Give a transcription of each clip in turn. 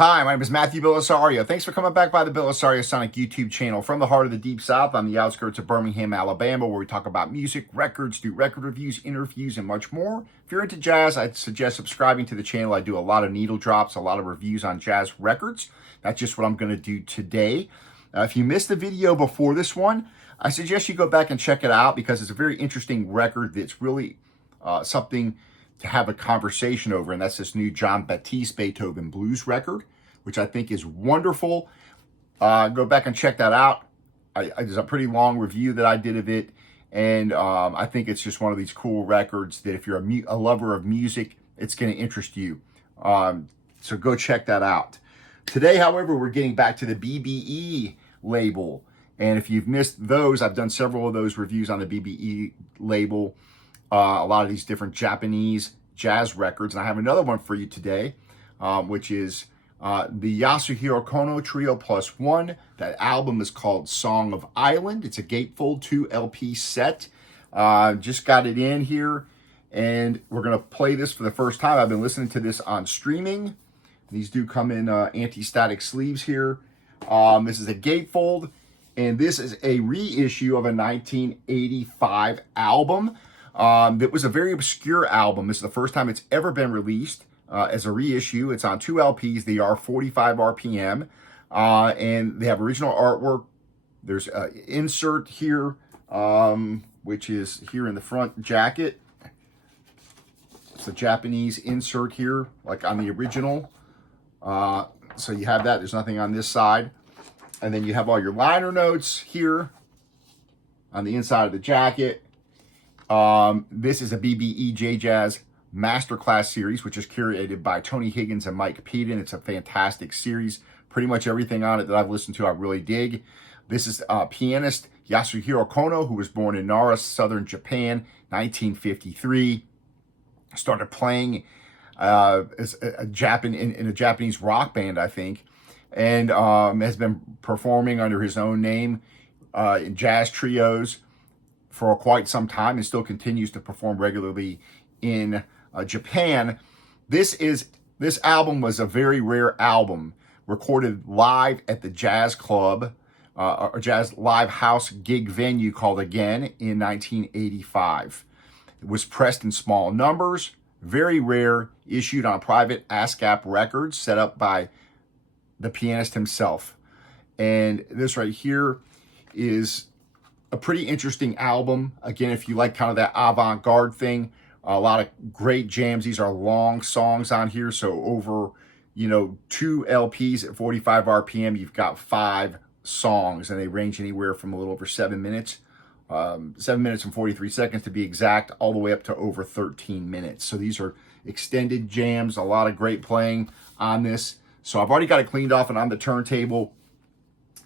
Hi, my name is Matthew Bellisario. Thanks for coming back by the BellisarioSonic YouTube channel. From the heart of the Deep South, on the outskirts of Birmingham, Alabama, where we talk about music, records, do record reviews, interviews, and much more. If you're into jazz, I'd suggest subscribing to the channel. I do a lot of needle drops, a lot of reviews on jazz records. That's just what I'm going to do today. If you missed the video before this one, I suggest you go back and check it out because it's a very interesting record that's really something to have a conversation over, and that's this new Jon Batiste Beethoven blues record, which I think is wonderful. Go back and check that out. There's a pretty long review that I did of it, and I think it's just one of these cool records that if you're a lover of music, it's going to interest you. So go check that out. Today, however, we're getting back to the BBE label, and if you've missed those, I've done several of those reviews on the BBE label. A lot of these different Japanese jazz records. And I have another one for you today, which is the Yasuhiro Kohno Trio Plus One. That album is called Song of Island. It's a gatefold 2 LP set. Just got it in here, and we're going to play this for the first time. I've been listening to this on streaming. These do come in anti-static sleeves here. This is a gatefold, and this is a reissue of a 1985 album. That was a very obscure album. This is the first time it's ever been released as a reissue. It's on 2 LPs. They are 45 RPM, and they have original artwork. There's an insert here, which is here in the front jacket. It's a Japanese insert here, like on the original. So you have that. There's nothing on this side. And then you have all your liner notes here on the inside of the jacket. This is a BBE J-Jazz Masterclass series, which is curated by Tony Higgins and Mike Peden. It's a fantastic series. Pretty much everything on it that I've listened to, I really dig. This is pianist Yasuhiro Kohno, who was born in Nara, southern Japan, 1953. Started playing as a in a Japanese rock band, I think, and has been performing under his own name in jazz trios for quite some time, and still continues to perform regularly in Japan. This album was a very rare album, recorded live at the jazz club, or jazz live house gig venue called Again in 1985. It was pressed in small numbers, very rare, issued on private ASCAP records set up by the pianist himself. And this right here is a pretty interesting album. Again, if you like kind of that avant-garde thing, a lot of great jams. These are long songs on here. So over, 2 LPs at 45 RPM, you've got 5 songs, and they range anywhere from a little over 7 minutes, 7 minutes and 43 seconds to be exact, all the way up to over 13 minutes. So these are extended jams, a lot of great playing on this. So I've already got it cleaned off and on the turntable.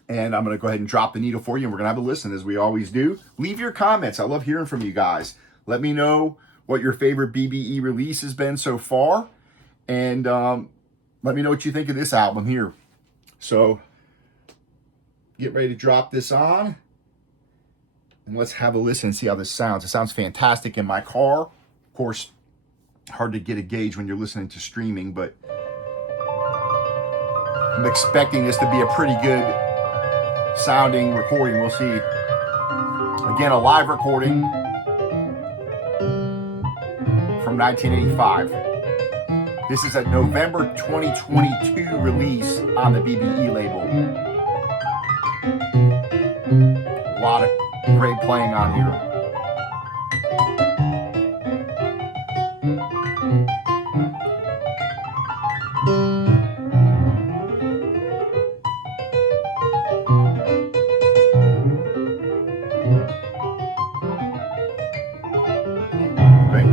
And I'm going to go ahead and drop the needle for you, and we're going to have a listen, as we always do. Leave your comments. I love hearing from you guys. Let me know what your favorite BBE release has been so far, and let me know what you think of this album here. So get ready to drop this on, and let's have a listen and see how this sounds. It sounds fantastic in my car. Of course, hard to get a gauge when you're listening to streaming, but I'm expecting this to be a pretty good sounding recording. We'll see. Again, a live recording from 1985. This is a November 2022 release on the BBE label. A lot of great playing on here.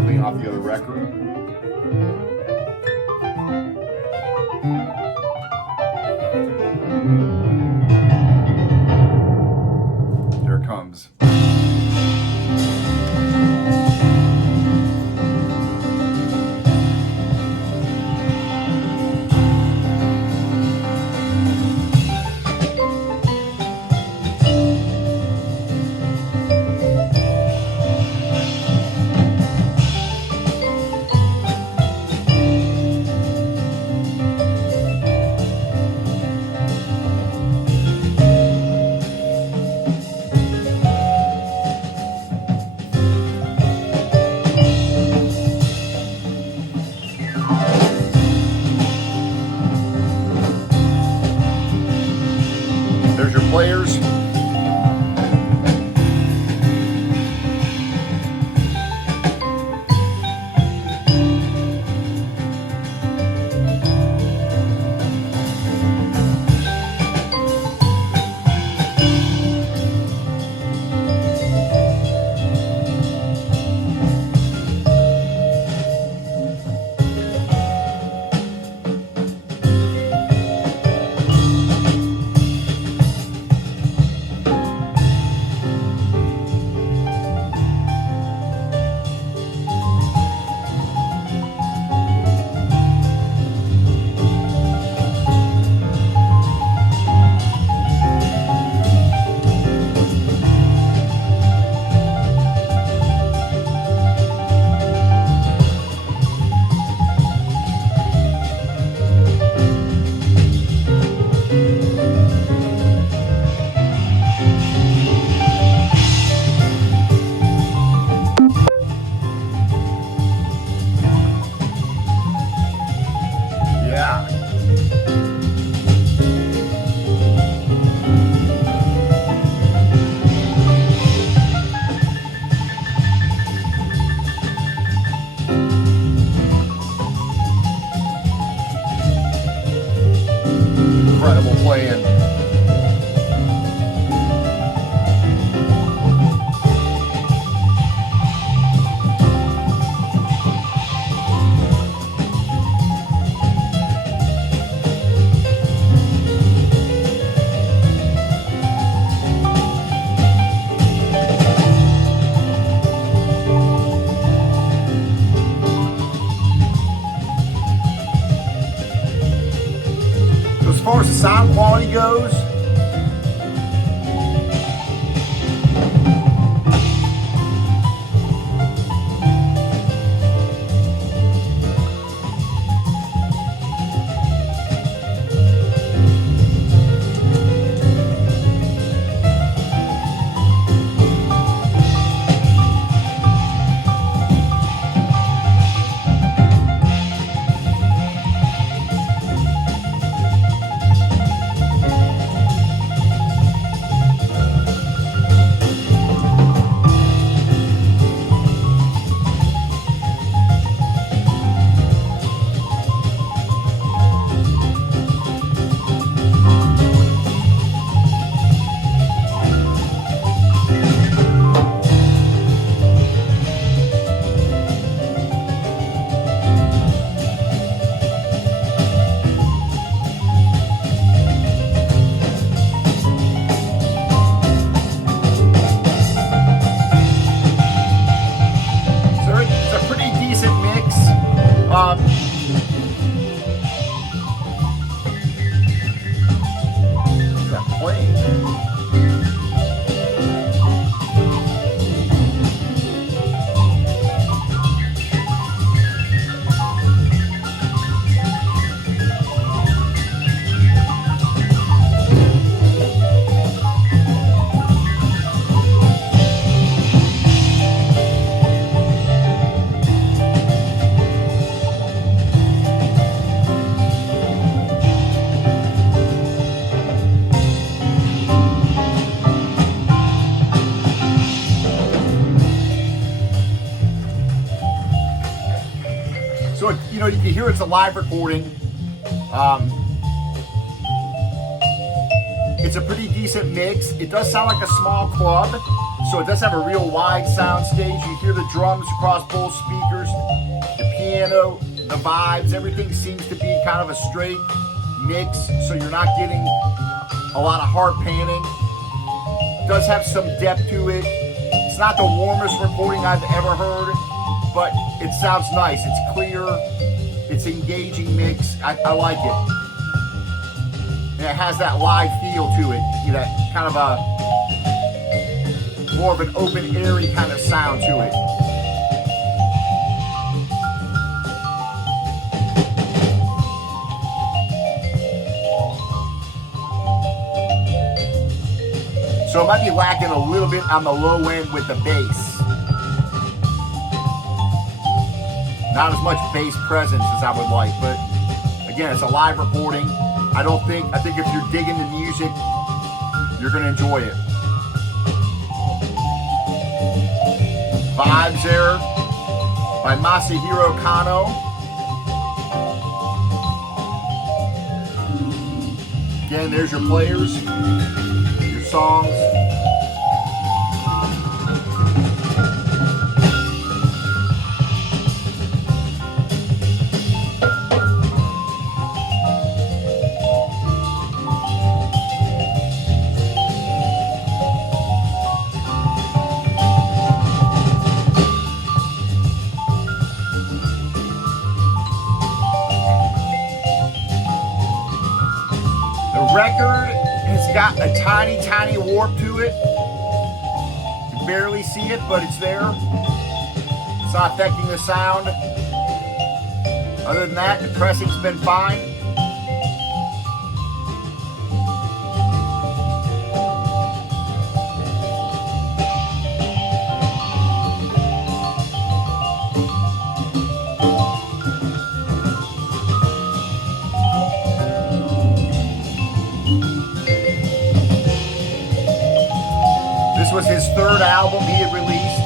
Clean off the other record. Here it comes. players. Incredible playing. As far as the sound quality goes, So, you know, you can hear it's a live recording. It's a pretty decent mix. It does sound like a small club, so it does have a real wide sound stage. You hear the drums across both speakers, the piano, the vibes, everything seems to be kind of a straight mix, so you're not getting a lot of harp panning. It does have some depth to it. It's not the warmest recording I've ever heard, but it sounds nice. It's clear. It's an engaging mix. I like it. And it has that live feel to it. You know, that kind of a more of an open, airy kind of sound to it. So it might be lacking a little bit on the low end with the bass. Not as much bass presence as I would like, but again, it's a live recording. I think if you're digging the music, You're going to enjoy it. Vibes there by Yasuhiro Kohno. Again, there's your players, your songs. Record has got a tiny warp to it. You can barely see it, but it's there. It's not affecting the sound. Other than that, the pressing's been fine. This was his third album he had released.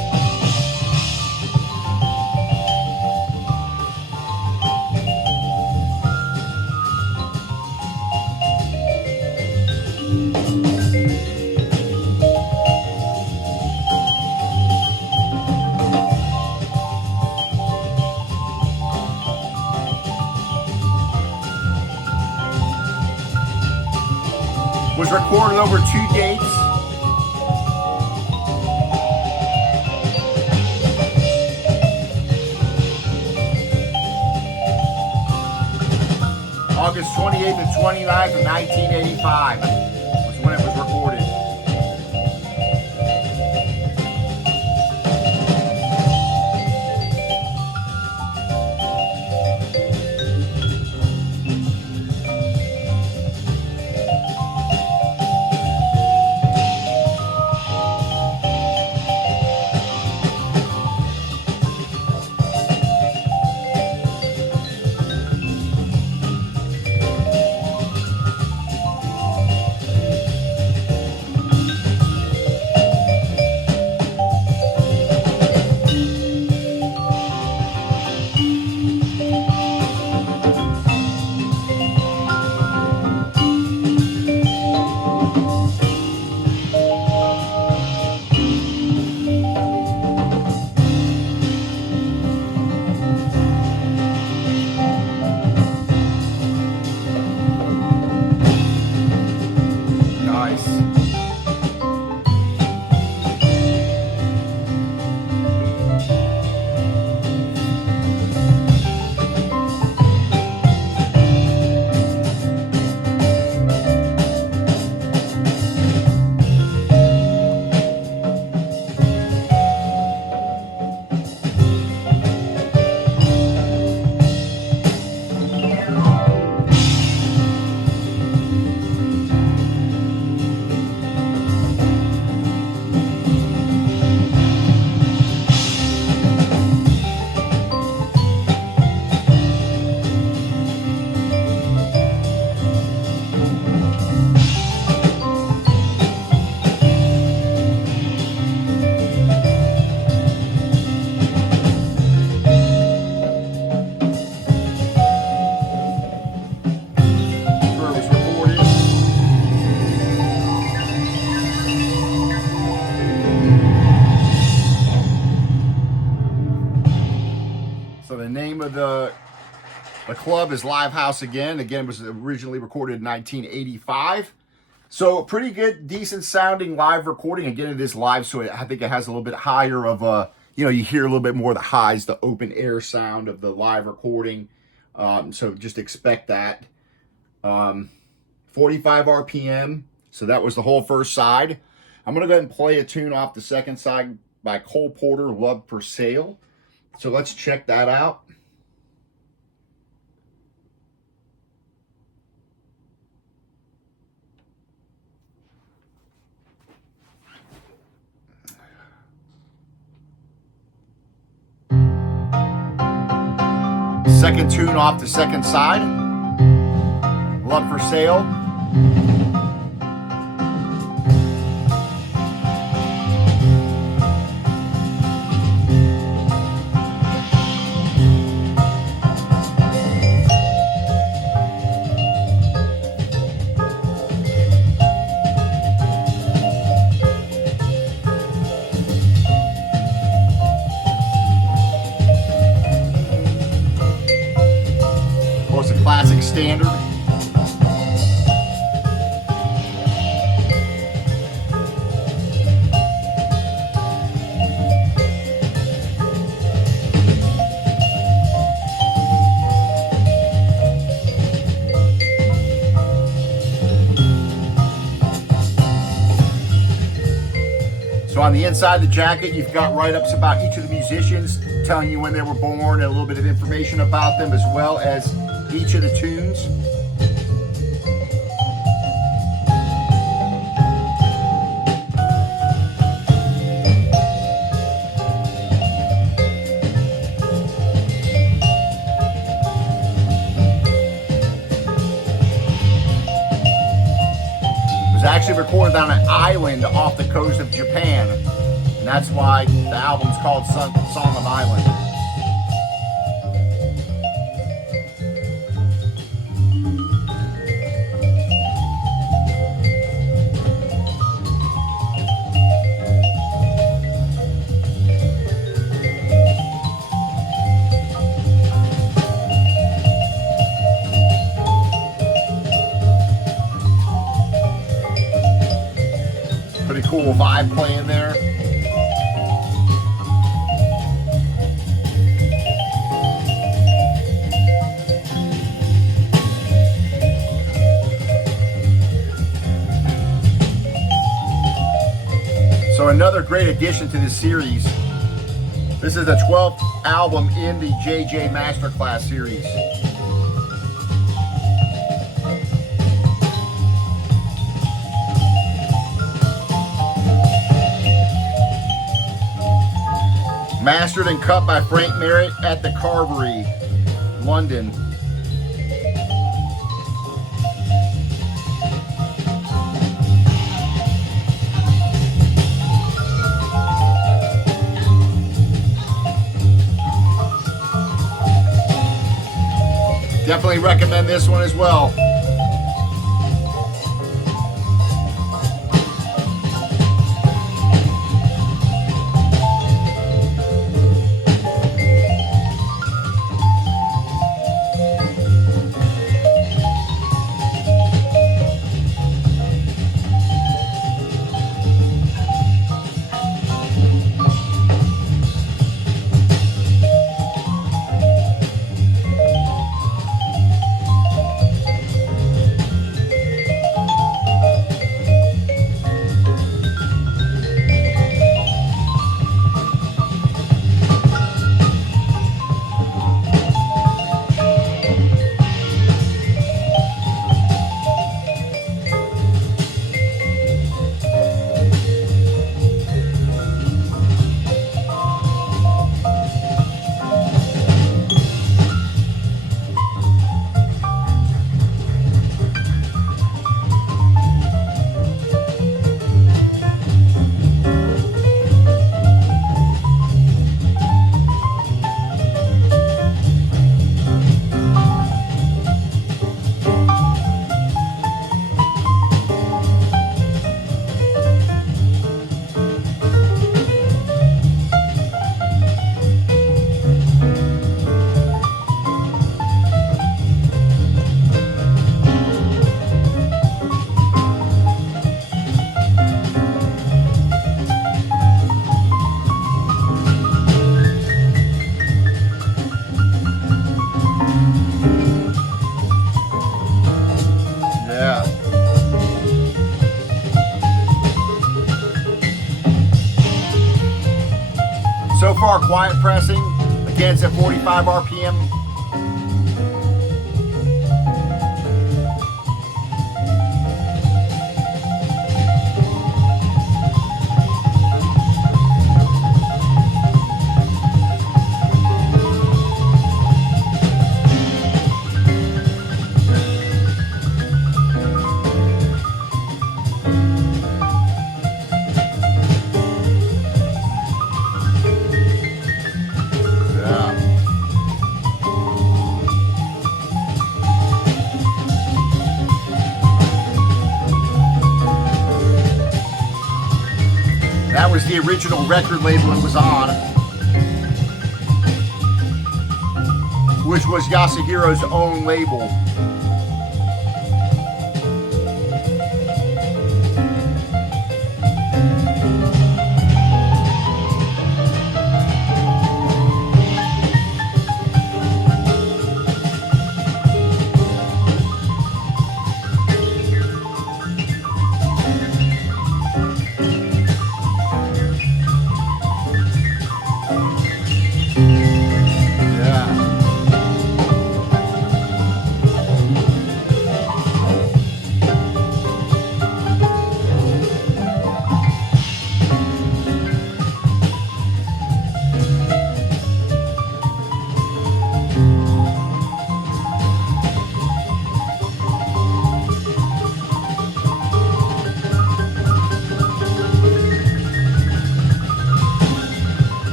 Was recorded over 2 dates. August 28th and 29th of 1985 was when it was recorded. So the name of the club is Live House Again. Again, it was originally recorded in 1985. So a pretty good, decent sounding live recording. Again, it is live, so I think it has a little bit higher of a, you hear a little bit more of the highs, the open air sound of the live recording. So just expect that. 45 RPM. So that was the whole first side. I'm going to go ahead and play a tune off the second side by Cole Porter, Love for Sale. So let's check that out. Second tune off the second side, Love for Sale. standard. So on the inside of the jacket, you've got write-ups about each of the musicians, telling you when they were born and a little bit of information about them, as well as each of the tunes. Actually recorded on an island off the coast of Japan, and that's why the album's called Song of Island. Pretty cool vibe playing there. So another great addition to this series. This is the 12th album in the JJ Masterclass series. Mastered and cut by Frank Merritt at the Carvery, London. Definitely recommend this one as well. So far, quiet pressing, again, it's at 45 RPM. That was the original record label it was on, which was Yasuhiro's own label.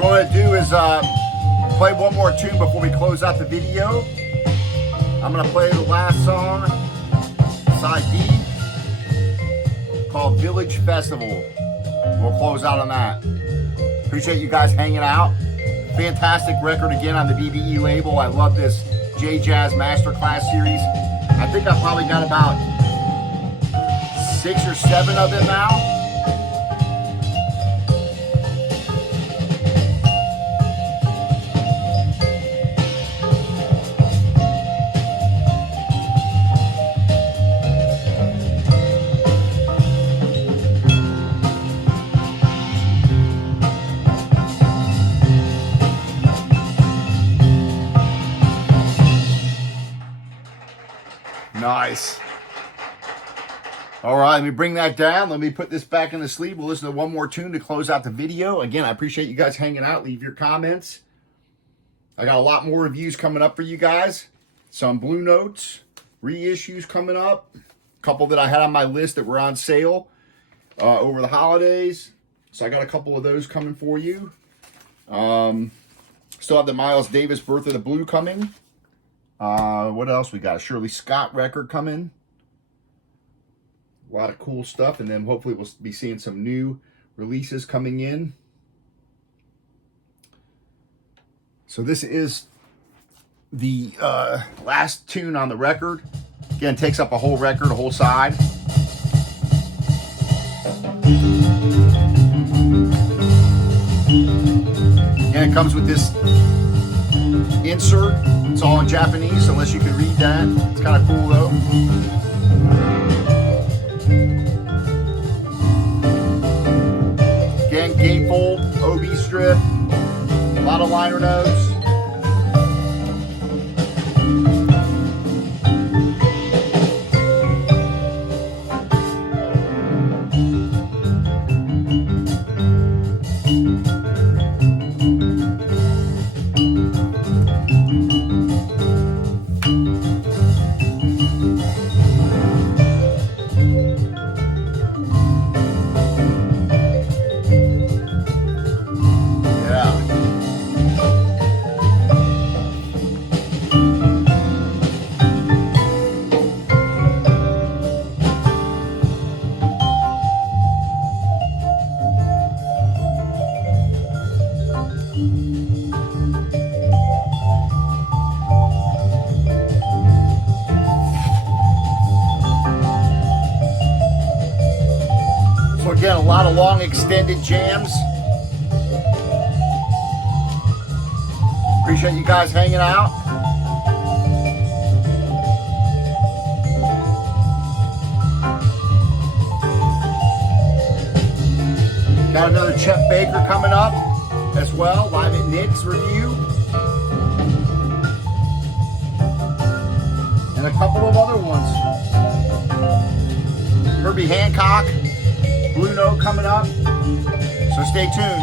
So what I'm going to do is play one more tune before we close out the video. I'm going to play the last song, side B, called Village Festival. We'll close out on that. Appreciate you guys hanging out. Fantastic record again on the BBE label. I love this J-Jazz Masterclass series. I think I've probably got about 6 or 7 of them now. Nice. All right, let me bring that down. Let me put this back in the sleeve. We'll listen to one more tune to close out the video. Again, I appreciate you guys hanging out. Leave your comments. I got a lot more reviews coming up for you guys. Some Blue Notes, reissues coming up. A couple that I had on my list that were on sale over the holidays. So I got a couple of those coming for you. Still have the Miles Davis Birth of the Blue coming. What else we got? A Shirley Scott record coming. A lot of cool stuff. And then hopefully we'll be seeing some new releases coming in. So this is the last tune on the record. Again, takes up a whole record, a whole side. And it comes with this insert. It's all in Japanese, unless you can read that. It's kind of cool, though. Again, gatefold, OB strip, a lot of liner notes. Again, a lot of long extended jams. Appreciate you guys hanging out. Got another Chet Baker coming up as well, live at Nick's review. And a couple of other ones. Herbie Hancock, Blue Note coming up, so stay tuned.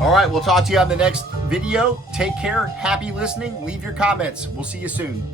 All right, we'll talk to you on the next video. Take care, happy listening, leave your comments. We'll see you soon.